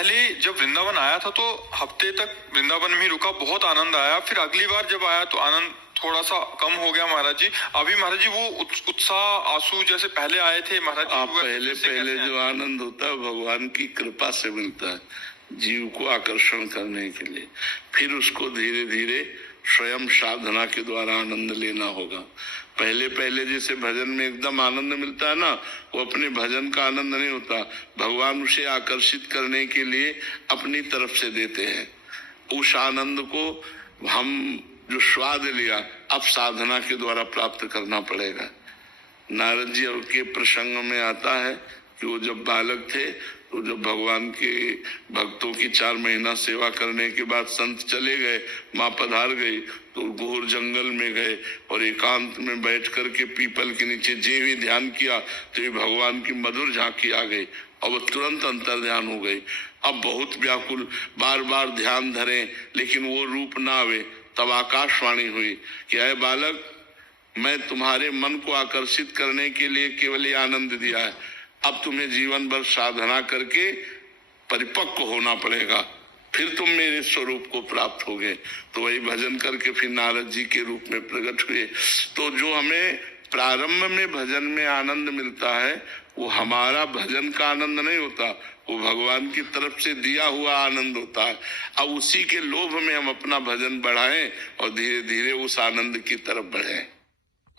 पहले जब वृंदावन आया था तो हफ्ते तक वृंदावन में ही रुका, बहुत आनंद आया। फिर अगली बार जब आया तो आनंद थोड़ा सा कम हो गया महाराज जी। अभी महाराज जी वो उत्साह आंसू जैसे पहले आए थे महाराज जी। आप पहले जो आनंद होता है भगवान की कृपा से मिलता है, जीव को आकर्षण करने के लिए। फिर उसको धीरे धीरे स्वयं साधना के द्वारा आनंद लेना होगा। पहले पहले जैसे भजन में एकदम आनंद मिलता है ना, वो अपने भजन का आनंद नहीं होता। भगवान उसे आकर्षित करने के लिए अपनी तरफ से देते हैं। उस आनंद को हम जो स्वाद लिया अब साधना के द्वारा प्राप्त करना पड़ेगा। नारद जी के प्रसंग में आता है कि वो जब बालक थे तो जब भगवान के भक्तों की 4 महीना सेवा करने के बाद संत चले गए, माँ पधार गई, तो घोर जंगल में गए और एकांत में बैठ कर के पीपल के नीचे जे भी ध्यान किया तो ये भगवान की मधुर झांकी आ गई और वो तुरंत अंतर ध्यान हो गई। अब बहुत व्याकुल, बार बार ध्यान धरे लेकिन वो रूप ना आवे। तब आकाशवाणी हुई कि अय बालक, मैं तुम्हारे मन को आकर्षित करने के लिए केवल ये आनंद दिया है, अब तुम्हें जीवन भर साधना करके परिपक्व होना पड़ेगा, फिर तुम मेरे स्वरूप को प्राप्त होगे। तो वही भजन करके फिर नारद जी के रूप में प्रकट हुए। तो जो हमें प्रारंभ में भजन में आनंद मिलता है वो हमारा भजन का आनंद नहीं होता, वो भगवान की तरफ से दिया हुआ आनंद होता है। अब उसी के लोभ में हम अपना भजन बढ़ाएं और धीरे धीरे उस आनंद की तरफ बढ़ें।